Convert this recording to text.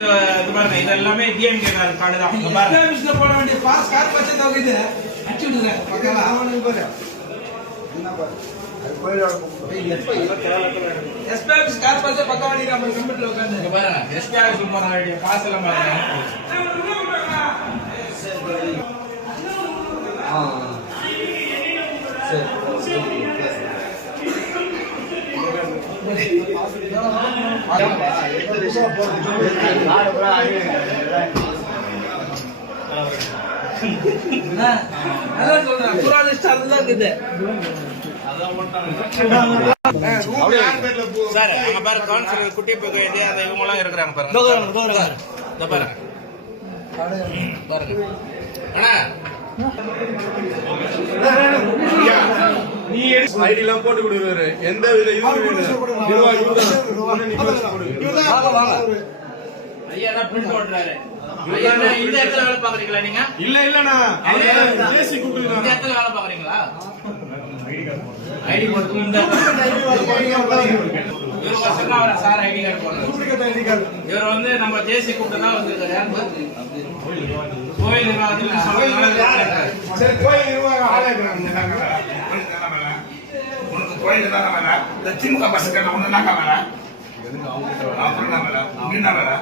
இது இது எல்லாமே டிஎம்கே கார்டு தான் எஸ்பிஎம்ல போட வேண்டிய பாஸ் கார் பச்சை தொகுது அடிச்சு விடுறேன் பக்கவா எஸ்பிஎம் கார் பச்சை பக்கவாடி நம்ம கம்ப்யூட்டர்ல உட்காந்து இங்க பாருங்க. எஸ்பிஆர் போற வேண்டிய பாஸ் எல்லாம் பாருங்க. அதான் சார் அங்க பாருங்க. கவுன்சிலர் குட்டி பக்கம் அந்த இவங்க எல்லாம் இருக்கிறாங்க பாருங்க இந்த பாருங்க பாருங்க அண்ணா நீ ஐடி எல்லாம் போட்டு கொடுக்குறாரு எந்த வித இந்த இடத்துல வேலை பாக்குறீங்களா நீங்க? இல்ல இல்லண்ணா. இந்த இடத்துல வேலை பாக்குறீங்களா ஐடி இந்த சார் கார்டு போடுறாரு இவர் வந்து நம்ம ஜேசி கூப்பிட்டு தான் வந்திருக்காரு? கோயில் நிர்வாகத்தில் கோயில் நிர்வாகம் ஆளாக்குறாங்க தான் வேலை இந்த திமுக பசங்க ஒண்ணு தான் வேலை அப்புறம் என்ன வேலை இங்க என்ன வேலை